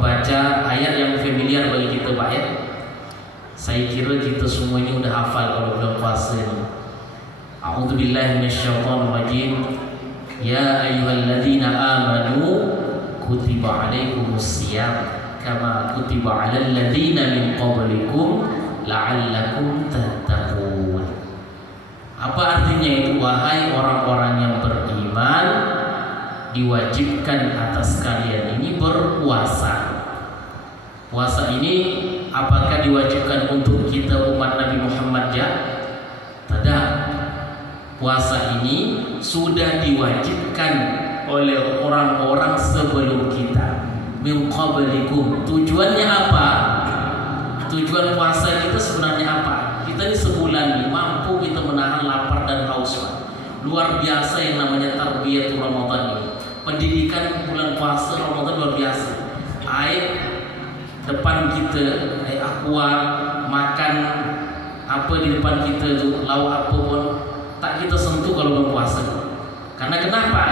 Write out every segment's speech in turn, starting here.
membaca ayat yang familiar bagi kita Pak ya. Saya kira kita semuanya udah hafal kalau bulan puasa ini. A'udzubillahi minasyaitonirrajim. Ya ayyuhalladzina amanu kutiba alaikumusiyam kama kutiba alal ladzina min qablikum la'allakum tattaqun. Apa artinya itu? Wahai orang-orang yang beriman, diwajibkan atas kalian ini berpuasa. Puasa ini apakah diwajibkan untuk kita umat Nabi Muhammad ya? Tidak. Puasa ini sudah diwajibkan oleh orang-orang sebelum kita. Min qablikum. Tujuannya apa? Tujuan puasa kita sebenarnya apa? Kita ini sebulan ini mampu kita menahan lapar dan haus. Luar biasa yang namanya tarbiyatul Ramadan ini. Pendidikan bulan puasa Ramadan luar biasa. Air depan kita, air aqua, makan apa di depan kita itu, lauk apa pun tak kita sentuh kalau bulan puasa. Karena kenapa?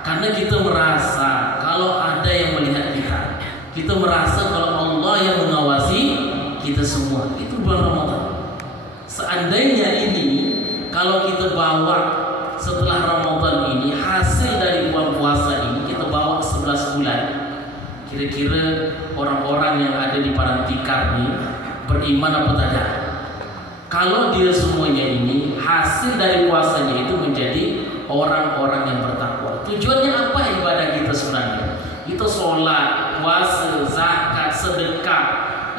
Karena kita merasa kalau ada yang melihat kita. Kita merasa kalau Allah yang mengawasi kita semua. Itu bulan Ramadan. Seandainya ini kalau kita bawa setelah Ramadan ini hasil dari bulan puasa ini kita bawa 11 bulan, kira-kira orang-orang yang ada di padang tikar ini beriman apa tidak? Kalau dia semuanya ini hasil dari puasanya itu menjadi orang-orang yang bertakwa. Tujuannya apa ibadah kita sebenarnya? Itu sholat, puasa, zakat, sedekah,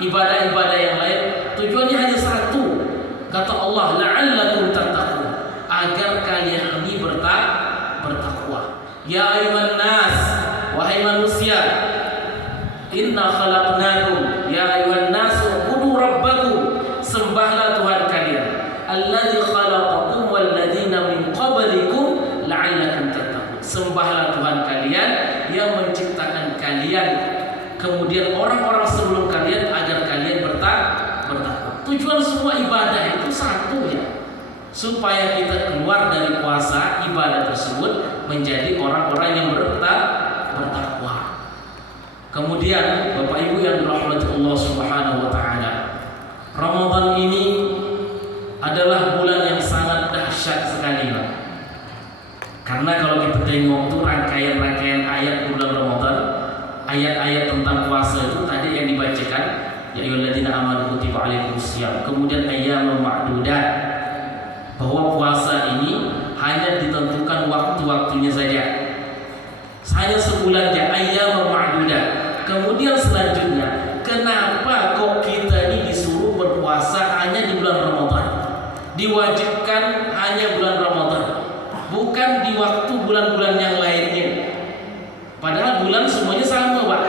ibadah-ibadah yang lain. Tujuannya hanya satu. Kata Allah, la'allakum tattaqun, agar kalian ini bertakwa. Ya ayyuhan nas, wahai manusia, inna khalaqnakum, ya ayyuhan nas, ubudu rabbakum, sembahlah Tuhan kalian, alladzi khalaqakum walladzina min qablikum la'allakum tattaqun. Sembahlah Tuhan kalian yang menciptakan kalian, kemudian orang-orang sebelum kalian, agar kalian bertakwa. Tujuan semua ibadah itu satu ya, supaya kita keluar dari puasa ibadah tersebut menjadi orang-orang yang bertakwa. Kemudian Bapak Ibu yang dirahmati Allah Subhanahu wa taala, Ramadan ini adalah bulan yang sangat dahsyat sekali Pak. Karena kalau kita tengok tuh rangkaian-rangkaian ayat bulan Ramadan, ayat-ayat tentang puasa itu tadi yang dibacakan, ya ayyuhalladzina amanu kutiba alaikumusiyam, kemudian ayyamun ma'dudat, bahwa puasa ini hanya ditentukan waktu-waktunya saja, hanya sebulan saja, ayyamun ma'dudat. Kemudian selanjutnya, kenapa kok kita ini disuruh berpuasa hanya di bulan Ramadan, diwajibkan hanya bulan Ramadan, bukan di waktu bulan-bulan yang lainnya? Padahal bulan semuanya sama Pak.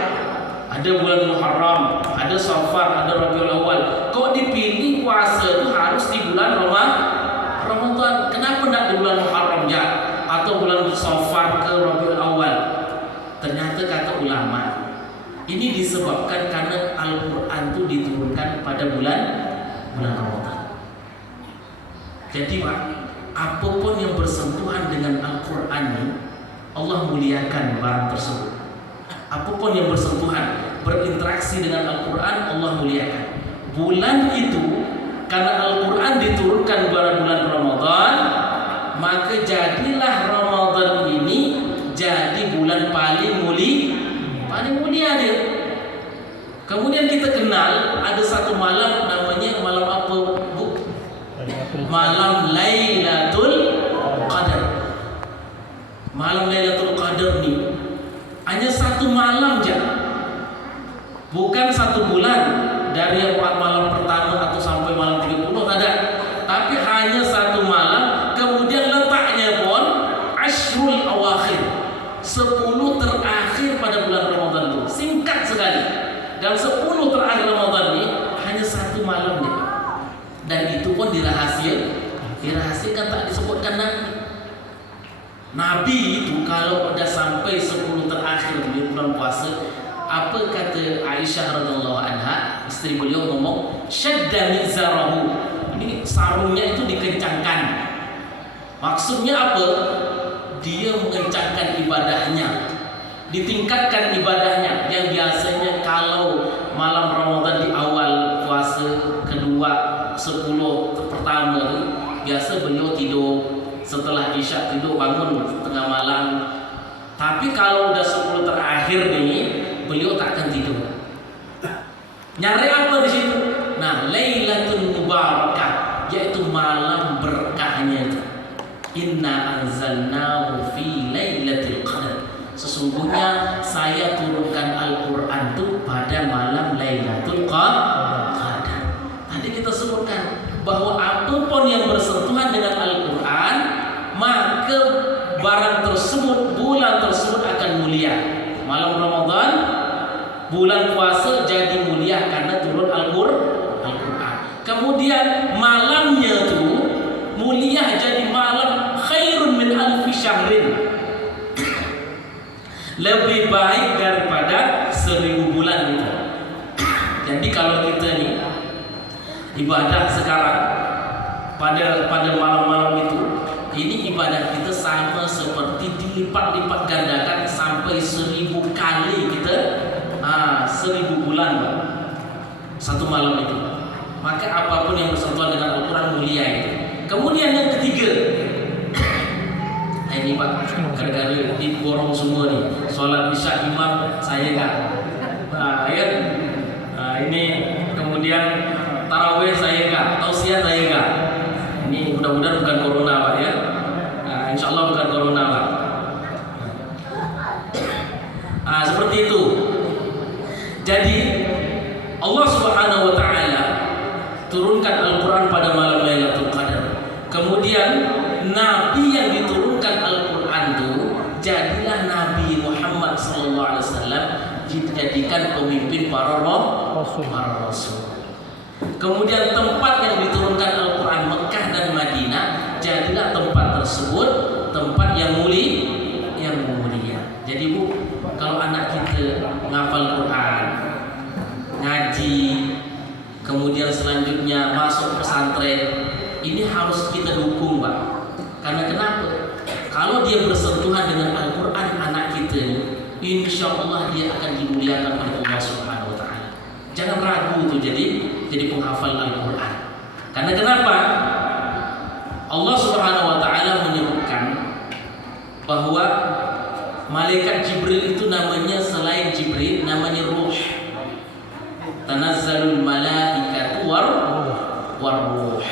Ada bulan Muharram, ada Safar, ada Rabiul Awal. Kok dipilih puasa itu harus di bulan Ramadan? Kenapa tidak di bulan Muharram ya? Atau bulan Safar ke Rabiul Awal? Ternyata kata ulama, ini disebabkan karena Al-Quran itu diturunkan pada bulan Ramadan. Jadi Pak, apapun yang bersentuhan dengan Al-Quran ini, Allah muliakan barang tersebut. Apapun yang bersentuhan, berinteraksi dengan Al-Quran, Allah muliakan. Bulan itu, karena Al-Quran diturunkan pada bulan Ramadan, maka jadilah Ramadan ini jadi bulan paling mulia dia. Kemudian kita kenal ada satu malam, namanya malam apa Bu? Malam Lailatul Qadar. Malam Lailatul Qadar nih hanya satu malam saja, bukan satu bulan dari 4 malam pertama atau sampai malam 30, tidak, tapi hanya satu malam. Kemudian letaknya pun Ashrul Awakhir, 10 terakhir pada bulan Ramadan itu, singkat sekali. Dan 10 terakhir Ramadan ini hanya satu malam nih. Dan itu pun dirahasiakan, tak disebutkan Nabi itu kalau udah sampai 10 terakhir di bulan puasa, apa kata Aisyah radhiyallahu anha, istri beliau ngomong, syadda mizarahu, ini sarungnya itu dikencangkan. Maksudnya apa? Dia mengencangkan ibadahnya, ditingkatkan ibadahnya yang biasanya kalau udah 10 terakhir nih, beliau tak akan tidur. Nyari apa di situ? Nah, Lailatul Mubarakah, yaitu malam berkahnya itu. Inna anzalnahu fi Lailatul Qadar. Sesungguhnya saya turunkan Al-Quran itu pada malam Lailatul Qadar. Tadi kita sebutkan bahwa apapun yang bersentuhan dengan Al-Quran, maka barang tersebut, bulan tersebut akan mulia. Malam Ramadan, bulan puasa jadi mulia karena turun Al-Quran. Kemudian malamnya itu mulia jadi malam khairun min alfi syahrin. Lebih baik daripada 1000 bulan itu. Jadi kalau kita nih ibadah sekarang pada malam-malam itu, ini ibadah kita sama seperti dilipat-lipat gandakan sampai 1000 kali kita 1000 bulan satu malam itu. Maka apapun yang bersentuhan dengan Al-Quran mulia itu. Kemudian yang ketiga, ini Pak, gara-gara diborong semua nih. Sholat isya imam saya enggak. Ini kemudian tarawih saya enggak, tausiah saya enggak. Ini mudah-mudahan bukan corona Pak ya. Insya Allah bukan corona Pak. Seperti itu. Jadi Allah Subhanahu wa taala turunkan Al-Quran pada malam Lailatul Qadar. Kemudian Nabi yang diturunkan Al-Quran itu jadilah Nabi Muhammad SAW, dijadikan pemimpin para rasul. Kemudian tempat yang diturunkan Al-Quran, Mekah dan Madinah, jadilah tempat tersebut tempat yang mulia. Jadi Bu, kalau anak kita ngafal Quran, ngaji, kemudian selanjutnya masuk pesantren, ini harus kita dukung Pak. Karena kenapa? Kalau dia bersentuhan dengan Al-Quran anak kita ini, insya Allah dia akan dimuliakan oleh Allah Subhanahu wa taala. Jangan ragu tuh jadi penghafal Al-Quran. Karena kenapa? Allah Subhanahu wa taala menyebutkan bahwa malaikat Jibril itu namanya, selain Jibril namanya Ruh. Tanazzalul malaikatu war-ruh.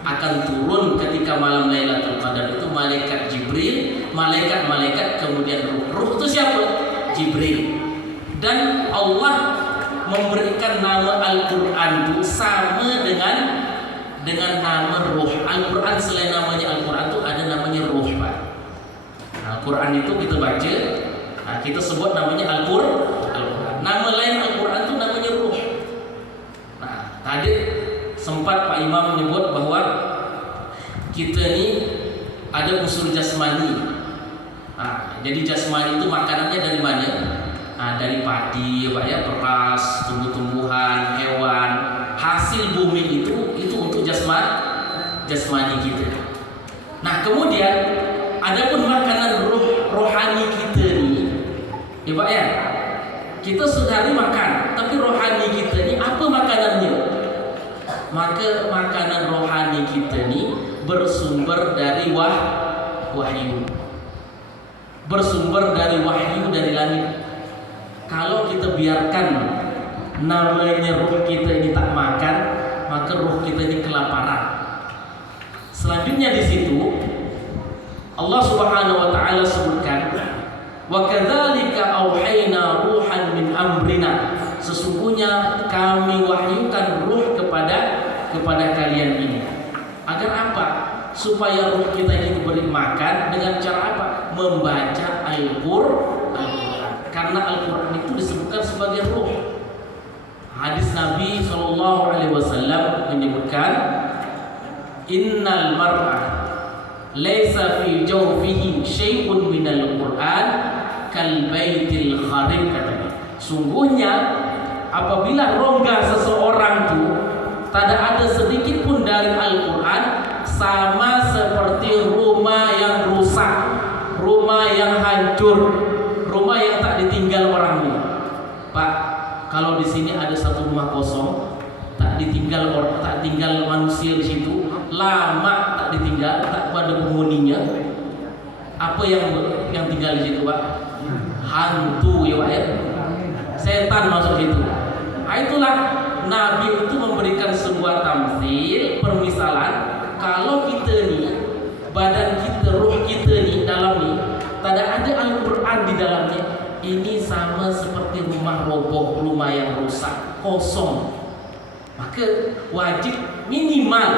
Akan turun ketika malam Lailatul Qadar itu malaikat Jibril, malaikat-malaikat, kemudian ruh. Ruh itu siapa? Jibril. Dan Allah memberikan nama Al-Quran itu sama dengan nama ruh. Al-Quran selain namanya Al-Quran itu ada namanya ruh Pak. Al-Quran itu kita baca, kita sebut namanya Al-Quran. Nama lain Al-Quran itu namanya ruh. Tadi sempat Pak Imam menyebut bahwa kita ini ada unsur jasmani. Jadi jasmani itu makanannya dari mana? Dari padi, Pak ya, beras, tumbuh-tumbuhan, hewan. Hasil bumi itu untuk jasmani kita. Nah, kemudian adapun makanan rohani kita nih, ya Pak ya, kita sehari makan, tapi rohani kita ini apa makanannya? Maka makanan rohani kita ini bersumber dari wahyu. Bersumber dari wahyu dari langit. Kalau kita biarkan namanya ruh kita ini tak makan, maka ruh kita ini kelaparan. Selanjutnya di situ Allah Subhanahu wa taala sebutkan, wa kadzalika auhayna ruhan min amrina. Sesungguhnya kami wahyukan ruh kepada kalian ini. Agar apa? Supaya ruh kita ini diberi makan dengan cara apa? Membaca Al-Quran. Karena Al-Quran itu disebutkan sebagai ruh. Hadis Nabi SAW menyebutkan, innal mar'a laisa fi jawfihi syai'un minal Qur'an kal baitil kharib, katanya. Sungguhnya apabila rongga seseorang itu tidak ada sedikit pun dari Al-Quran, sama seperti rumah yang rusak, rumah yang hancur, rumah yang tak ditinggal orangnya. Pak, kalau di sini ada satu rumah kosong, tak tinggal manusia di situ, lama tak ditinggal, tak ada penghuninya, apa yang tinggal di situ Pak? hantu ya Pak ya. Setan masuk situ. Nah, itulah Nabi itu memberikan sebuah tamsil, permisalan kalau kita nih, badan kita, ruh kita nih dalam nih, tidak ada Al-Quran di dalamnya, ini sama seperti rumah roboh, rumah yang rusak, kosong. Maka wajib minimal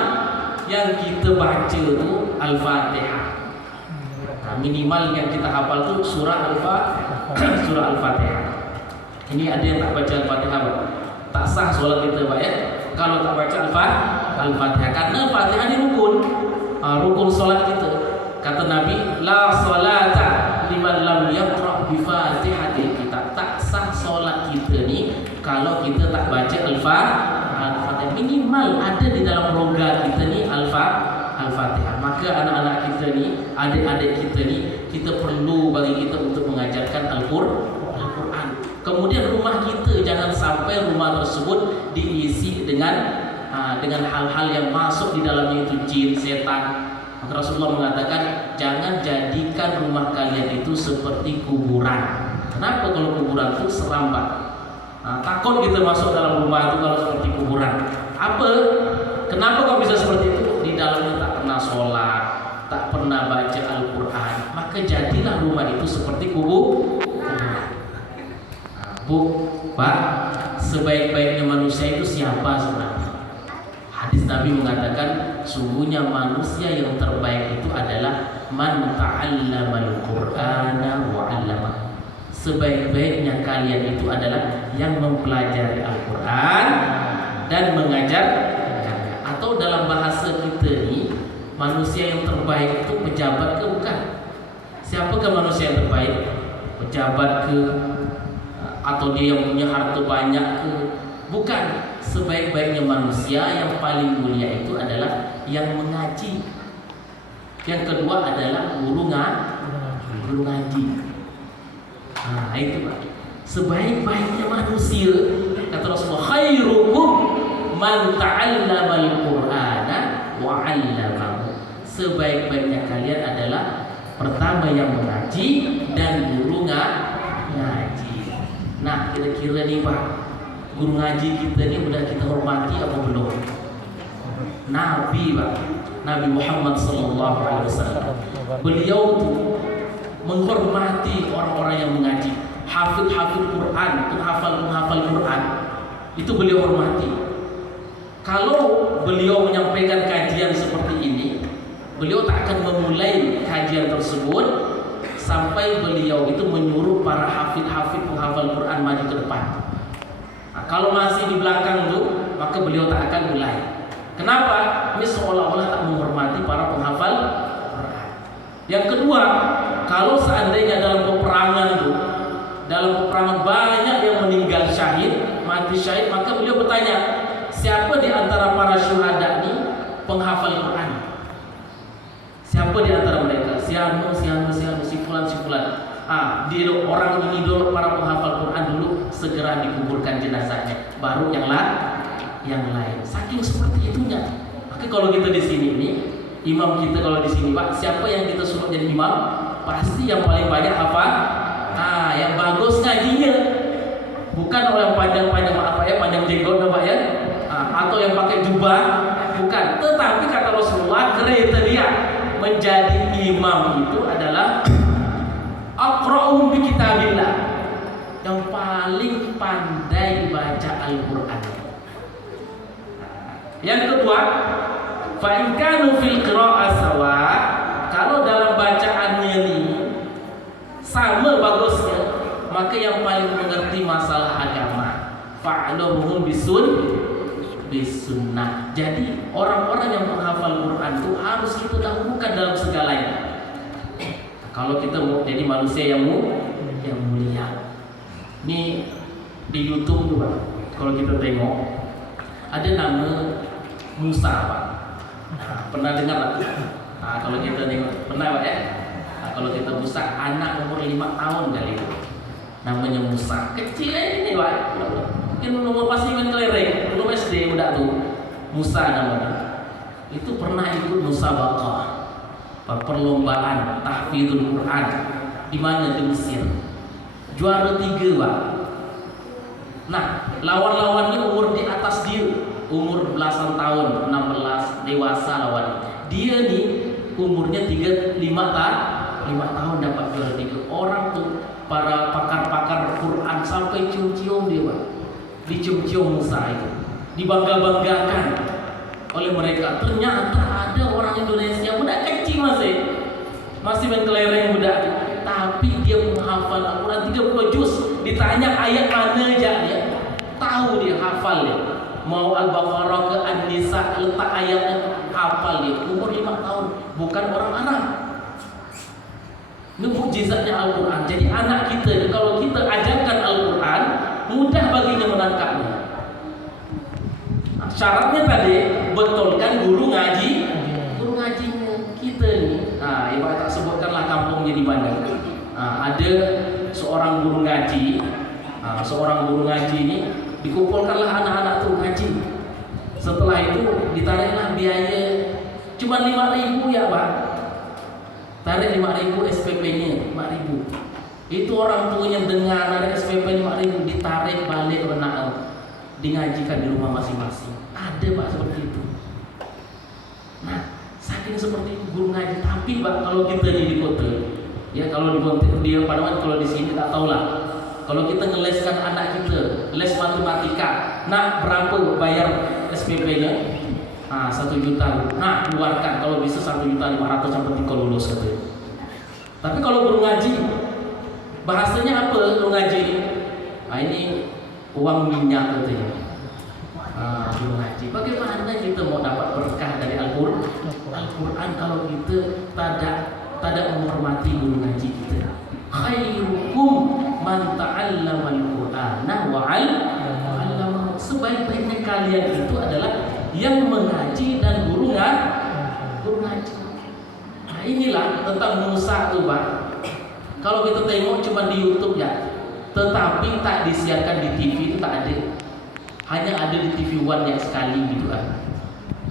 yang kita baca itu Al-Fatihah. Nah, minimal yang kita hafal itu surah Al-Fatihah. Ini ada yang tak baca Al-Fatihah, Pak. Tak sah sholat kita, Pak ya. Kalau tak baca Al-Fatihah, karena Fatihah ini rukun sholat kita. Kata Nabi, la sholata liman lam yaqra bi Fatihatil kitab. Tak sah sholat kita ni kalau kita tak baca Al-Fatihah. Minimal ada di dalam rongga kita ni Al-Fatihah. Maka anak-anak kita ni, adik-adik kita ni, kita perlu bagi kita untuk mengajarkan Al-Quran. Kemudian rumah kita jangan sampai rumah tersebut diisi dengan hal-hal yang masuk di dalamnya itu jin, setan. Maka Rasulullah mengatakan jangan jadikan rumah kalian itu seperti kuburan. Kenapa? Kalau kuburan itu seram, Pak. Takut kita masuk dalam rumah itu kalau seperti kuburan. Apa? Kenapa kok bisa seperti itu? Di dalamnya tak pernah sholat, tak pernah baca Al-Quran. Maka jadilah rumah itu seperti kuburan. Pak, sebaik-baiknya manusia itu siapa sebenarnya? Hadis Nabi mengatakan sungguhnya manusia yang terbaik itu adalah man ta'allamal Qur'ana wa 'allama. Sebaik-baiknya kalian itu adalah yang mempelajari Al-Quran dan mengajarkannya. Atau dalam bahasa kita ini, manusia yang terbaik itu pejabat ke bukan? Siapakah manusia yang terbaik? Pejabat ke? Atau dia yang punya harta banyak ke? Bukan. Sebaik-baiknya manusia yang paling mulia itu adalah yang mengaji. Yang kedua adalah guru ngaji. Nah itu Pak. Sebaik-baiknya manusia, kata Rasulullah, khairukum man ta'allamal Qur'ana wa 'allamahu. Sebaik-baiknya kalian adalah pertama yang mengaji dan guru ngaji. Nah, kira-kira nih Pak, guru ngaji kita ini udah kita hormati apa belum? Nabi, Pak, Nabi Muhammad SAW, beliau tuh menghormati orang-orang yang mengaji, hafid Quran, penghafal Quran, itu beliau hormati. Kalau beliau menyampaikan kajian seperti ini, beliau tak akan memulai kajian tersebut sampai beliau itu menyuruh para hafid penghafal Quran maju ke depan. Nah, kalau masih di belakang itu, maka beliau tak akan mulai. Kenapa? Ini seolah-olah tak menghormati para penghafal Quran. Yang kedua, kalau seandainya dalam peperangan banyak yang meninggal syahid, mati syahid, maka beliau bertanya, siapa di antara para syuhada ini penghafal Quran? Siapa di antara mereka? Si fulan. Dia orang ini dulu, para penghafal Quran dulu, segera dikuburkan jenazahnya, baru yang lain. Saking seperti itunya. Maka kalau kita di sini nih, imam kita kalau di sini Pak, siapa yang kita suruh jadi imam? Pasti yang paling banyak hafal. Yang bagus ngajinya. Bukan orang panjang-panjang panjang jenggot Pak ya. Atau yang pakai jubah, bukan. Tetapi kata Rasulullah, kriteria menjadi imam itu adalah aqra'um bi kitabillah, yang paling pandai baca Al-Quran. Yang kedua, fa in kanu fil qira'ah sawa, kalau dalam bacaannya ini sama bagusnya, maka yang paling mengerti masalah agama fa'aluhum bisunnah. Jadi orang-orang yang menghafal Quran itu harus kita dahulukan dalam segalanya. Kalau kita mau jadi manusia yang mulia. Ini di YouTube juga, kalau kita tengok ada nama Musa, Pak. Pernah dengar tak? Kalau kita tengok, pernah Pak ya? Kalau kita Musa, anak umur 5 tahun kali itu, namanya Musa. Kecil ini Pak. Mungkin umur pasti main kelereng, belum SD udah tuh. Musa namanya. Itu pernah ikut musabaqah, perlombaan tahfidzul Quran di mana? Di Mesir. juara 3 Pak. Nah, lawan-lawannya umur di atas dia, umur belasan tahun, 16, dewasa lawan. Dia nih umurnya 5 tahun dapat juara 3. Orang tuh para pakar-pakar Quran sampai cium-cium dia Pak. Dicium-cium Musa itu, dibangga-banggakan oleh mereka. Ternyata ada orang Indonesia budak kecil masih main kelereng budak, tapi dia menghafal Al-Quran 30 juz. Ditanya ayat mana aja dia tahu, dia hafal dia. Mau Al-Baqarah ke An-Nisa, letak ayatnya hafal dia. Umur 5 tahun, bukan orang Arab. Ini mukjizatnya Al-Quran. Jadi anak kita kalau kita ajarkan Al-Quran, mudah baginya menangkapnya. Nah, syaratnya tadi betulkan guru ngajinya kita nih. Nah, ibarat tak sebutkanlah kampungnya di mana. Nah, ada seorang guru ngaji. Seorang guru ngaji ini dikumpulkanlah anak-anak tuh ngaji. Setelah itu ditariklah biaya cuma 5.000 ya Pak. Tarik 5.000 SPP-nya 5.000. Itu orang tuanya dengar ada SPP 5.000, ditarik balik benar, dingajikan di rumah masing-masing. Ada Pak seperti itu. Nah, saking seperti itu guru ngaji. Tapi Pak, kalau kita di kota, ya kalau di kota dia pada kalau di sini tak tahu lah. Kalau kita ngeleskan anak kita, les matematika, nah berapa bayar SPP-nya? 1 juta. Nah, keluarkan kalau bisa 1.500.000 sampai kalau lulus katanya. Tapi kalau guru ngaji, bahasanya apa guru ngaji? Nah, ini uang minyak katanya. Guru ngaji. Bagaimana kita mau dapat berkah dari Al-Quran kalau kita tidak menghormati guru ngaji kita? Khairukum man ta'allama al-Qur'ana wa 'allamahu. Sebaik-baiknya kalian itu adalah yang mengaji dan guru ngaji. Nah, inilah tentang Musa tuh Pak. Kalau kita tengok cuma di YouTube ya, tetapi tak disiarkan di TV itu tak ada. Hanya ada di TV One yang sekali gitu kan.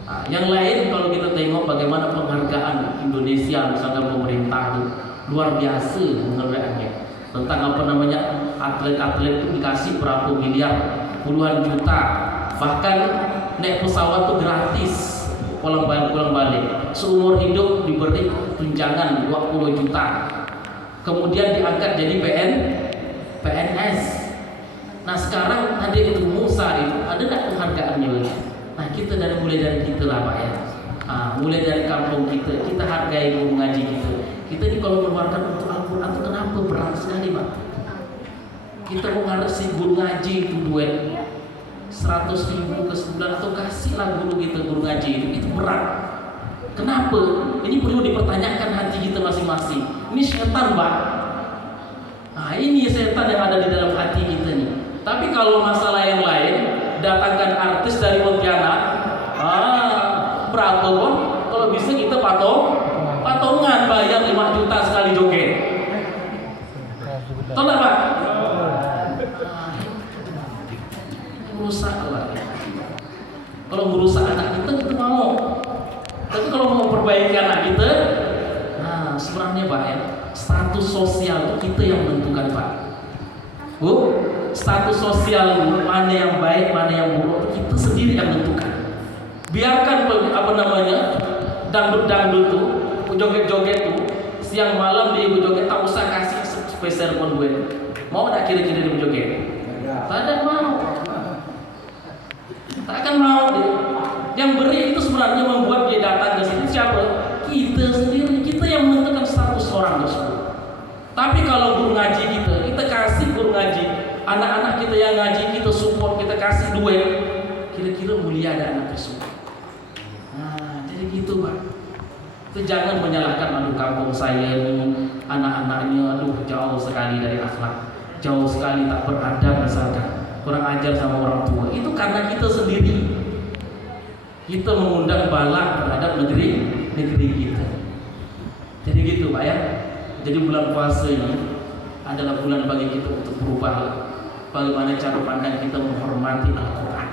Nah, yang lain kalau kita tengok bagaimana penghargaan Indonesia misalnya pemerintah tuh luar biasa penghargaannya. Tentang apa namanya atlet-atlet itu dikasih berapa miliar, puluhan juta, bahkan naik pesawat tuh gratis pulang balik. Seumur hidup diberi tunjangan 20 juta. Kemudian diangkat jadi PNS. Nah sekarang ada itu Musa itu ada tak penghargaannya? Nah kita mulai dari kita lah Pak ya. Mulai dari kampung kita hargai guru ngaji kita. Kita ini kalau mengeluarkan untuk Al-Quran itu kenapa berat sekali Pak? Kita mau ngasih guru ngaji itu duit 100.000 ke sebulan atau kasihlah guru kita guru ngaji itu berat. Kenapa? Ini perlu dipertanyakan hati kita masing-masing. Ini setan Pak. Nah ini setan yang ada di dalam hati kita nih. Tapi kalau masalah yang lain, datangkan artis dari Pontianak, berapa pun, kalau bisa kita patungan bayar 5 juta sekali joget. Tahu nggak Pak? Merusak Pak. Kalau merusak anak kita mau. Tapi kalau mau perbaiki anak kita, nah sebenarnya Pak ya, status sosial itu kita yang menentukan Pak. Bu, status sosial mana yang baik, mana yang buruk kita sendiri yang menentukan. Biarkan apa namanya dangdut tuh, joget-joget tuh, siang malam dia joget tak usah kasih spesial pun gue. Mau tak kira-kira dia joget? Tak mau. Tak akan mau dia. Yang beri itu sebenarnya membuat dia datang ke sini siapa? Kita sendiri, kita yang menentukan status orang tersebut. Tapi kalau guru ngaji kita kasih guru ngaji, anak-anak kita yang ngaji kita support, kita kasih duit, kira-kira mulia ada anak tersebut. Nah, jadi gitu Pak. Itu jangan menyalahkan aduh kampung saya ini anak-anaknya aduh jauh sekali dari akhlak, jauh sekali tak beradab misalkan, kurang ajar sama orang tua. Itu karena kita sendiri. Kita mengundang balak terhadap negeri kita. Jadi gitu Pak ya. Jadi bulan puasa ini adalah bulan bagi kita untuk berubah. Bagaimana cara pandang kita menghormati Al-Quran.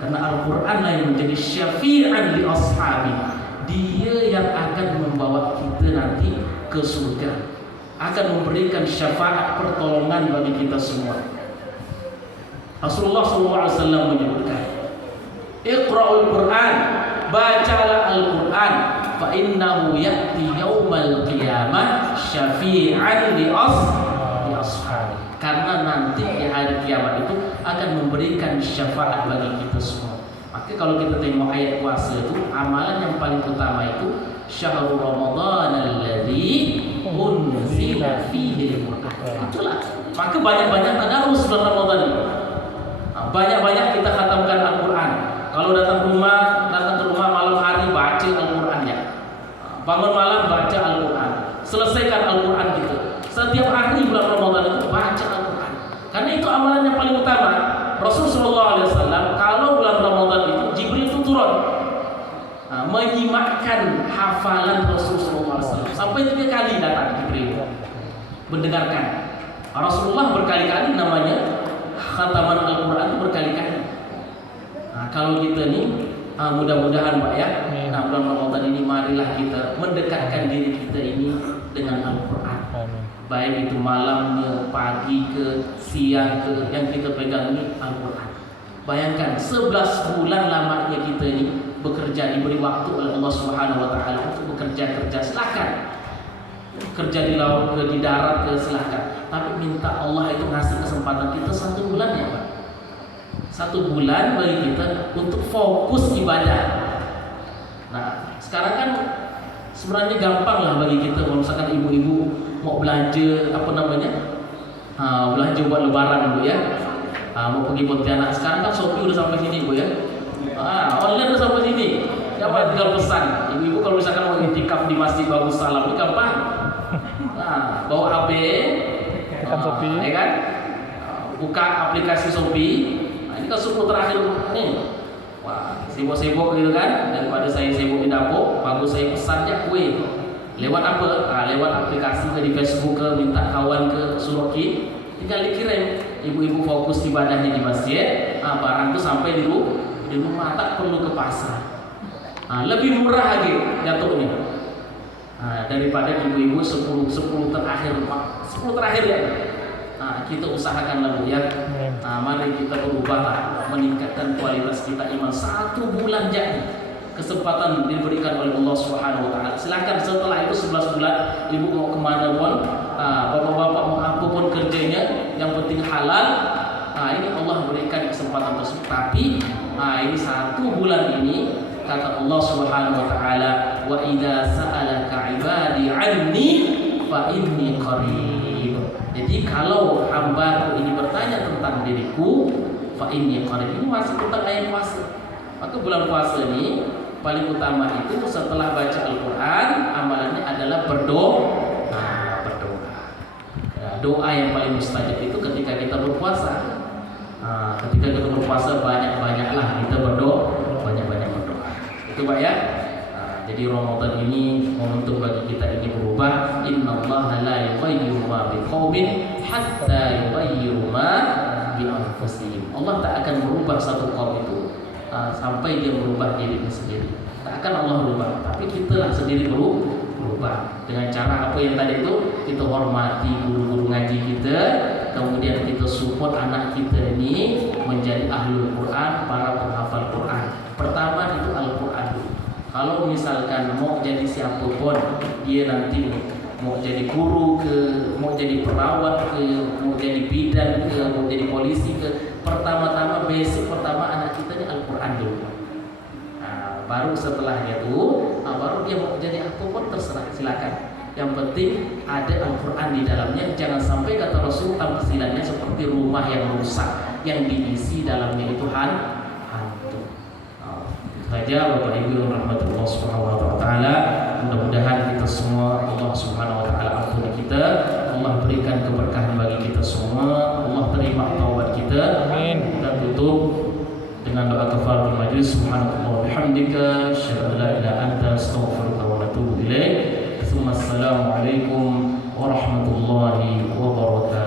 Karena Al-Quran lah yang menjadi syafi'an li ashabi. Dia yang akan membawa kita nanti ke surga. akan memberikan syafaat pertolongan bagi kita semua. Rasulullah SAW menyebutkan, Iqra'ul Quran, bacalah Al-Quran, fa innahu ya'ti yaumal qiyamah syafi'an li ashabi. Karena nanti di hari kiamat itu akan memberikan syafaat bagi kita semua. Maka kalau kita tengok ayat puasa itu, amalan yang paling utama itu syahrul Ramadan alladzi unzila fihi al-Qur'an. Itulah. Maka banyak-banyak tadarus bulan Ramadan ini. Banyak-banyak kita khatamkan Al-Quran. Kalau datang ke rumah malam hari baca Al-Quran ya. Bangun malam baca Al-Quran. Selesaikan Al-Quran kita. Setiap hari bulan Ramadan itu baca Al-Quran. Karena itu amalan yang paling utama. Rasulullah SAW kalau bulan Ramadan itu Jibril itu turun menyimakkan hafalan Rasulullah SAW sampai 3 kali datang Jibril mendengarkan. Rasulullah berkali-kali namanya khataman Al-Quran itu berkali-kali. Nah, kalau kita nih mudah-mudahan Pak ya, nah bulan Ramadan ini marilah kita mendekatkan diri kita ini dengan Al-Quran. Baik itu malamnya, pagi ke, siang ke, yang kita pegang ini Al-Quran. Bayangkan 11 bulan lamanya kita ini bekerja, diberi waktu oleh Allah Subhanahu wa taala untuk bekerja, silakan. Kerja di laut ke, di darat ke, silakan. Tapi minta Allah itu ngasih kesempatan kita 1 bulan ya Pak. 1 bulan bagi kita untuk fokus ibadah. Nah, sekarang kan sebenarnya gampang lah bagi kita kalau misalkan ibu-ibu mau belanja belanja buat lebaran Bu ya. Mau pergi Pontianak, sekarang kan Shopee udah sampai sini Bu ya. Online udah sampai sini. Dapat tinggal pesan. Ibu-ibu kalau misalkan mau iktikaf di Masjid Bagus Salam, ini gampang. Bawa HP, tekan Shopee, ya kan? Buka aplikasi Shopee. Ini kan suku terakhir nih. Wah, sibuk-sibuk gitu kan. Daripada saya sibuk di dapur, bagus saya pesan aja kue. Lewat apa? Lewat aplikasi ke di Facebook ke, minta kawan ke suruh tinggal dikirim. Ibu-ibu fokus ibadahnya di masjid, barang itu sampai di rumah, tak perlu ke pasar. Lebih murah lagi jatuhnya. Daripada ibu-ibu 10 terakhir 10 terakhir ya. Kita usahakan lalu ya. Mari kita berubah, meningkatkan kualitas kita iman 1 bulan jadi. Kesempatan diberikan oleh Allah Subhanahu wa taala. Silakan setelah itu 11 bulan ibu mau kemana pun, bapak-bapak mau apapun kerjanya, yang penting halal. Ini Allah berikan kesempatan tersebut. Tapi ini 1 bulan ini kata Allah Subhanahu wa taala, wa idza sa'alaka 'ibadi 'anni fa inni qarib. Jadi kalau hamba ini bertanya tentang diriku, fa inni qarib. Ini masih tentang ayat puasa. Maka bulan puasa ini paling utama itu setelah baca Al-Quran, amalannya adalah berdoa. Doa yang paling mustajab itu ketika kita berpuasa. Ketika kita berpuasa banyak-banyaklah kita berdoa, banyak-banyak berdoa. Itu Pak ya. Jadi Ramadan ini momentum bagi kita ini berubah. Innallaha la yughayyiru ma biqaumin hatta yughayyiru ma bi anfusihim. Allah tak akan merubah satu kaum itu sampai dia merubah dirinya sendiri. Tak akan Allah berubah, tapi kita lah sendiri berubah. Dengan cara apa yang tadi itu, kita hormati guru-guru ngaji kita, kemudian kita support anak kita ini menjadi ahlul Quran, para penghafal Quran. Pertama itu Al-Quran. Kalau misalkan mau jadi siapapun, dia nanti mau jadi guru ke, mau jadi perawat ke, mau jadi bidan ke, mau jadi polisi ke, pertama-tama basic pertama anak kita ini Al-Quran dulu. Baru setelahnya itu, baru dia mau jadi apapun terserah, silakan. Yang penting ada Al-Quran di dalamnya. Jangan sampai kata Rasul tamsilannya seperti rumah yang rusak, yang diisi dalamnya itu hantu. Saja Bapak Ibu yang rahmatullah subhanahu wa ta'ala, mudah-mudahan kita semua Allah subhanahu wa ta'ala ampuni kita, Allah berikan keberkahan bagi kita semua, Allah terima taubat kita. Amin. Kita tutup dengan doa kafaratul majlis. Subhanallah bihamdika asyhadu an la ilaha illa anta astaghfiruka wa atubu ilaik. Assalamualaikum warahmatullahi wabarakatuh.